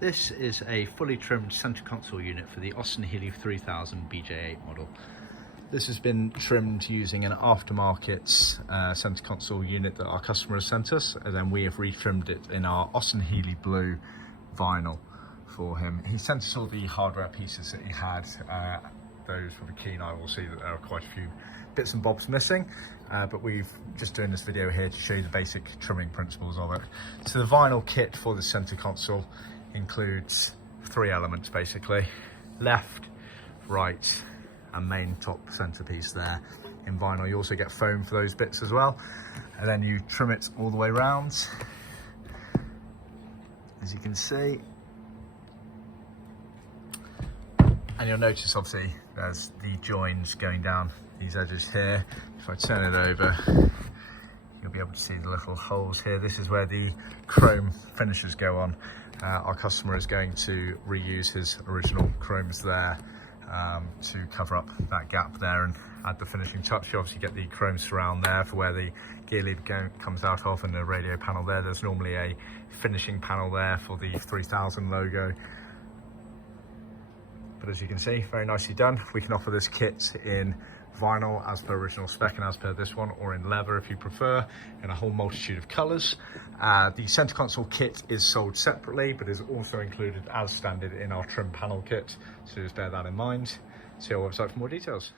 This is a fully trimmed center console unit for the Austin Healey 3000 BJ8 model. This has been trimmed using an aftermarket center console unit that our customer has sent us, and then we have retrimmed it in our Austin Healey blue vinyl for him. He sent us all the hardware pieces that he had. Those with a keen eye will see that there are quite a few bits and bobs missing, but we've just doing this video here to show you the basic trimming principles of it. So the vinyl kit for the center console includes 3 elements basically: left, right, and main top centerpiece there in vinyl. You also get foam for those bits as well, and then you trim it all the way around, as you can see. And you'll notice obviously there's the joins going down these edges here. If I turn it over, you'll be able to see the little holes here. This is where the chrome finishes go on. Our customer is going to reuse his original chromes there to cover up that gap there and add the finishing touch. You obviously get the chrome surround there for where the gear lead comes out of, and the radio panel there. There's normally a finishing panel there for the 3000 logo. But as you can see, very nicely done. We can offer this kit in vinyl as per original spec and as per this one, or in leather if you prefer, in a whole multitude of colours. The center console kit is sold separately, but is also included as standard in our trim panel kit, so just bear that in mind. See our website for more details.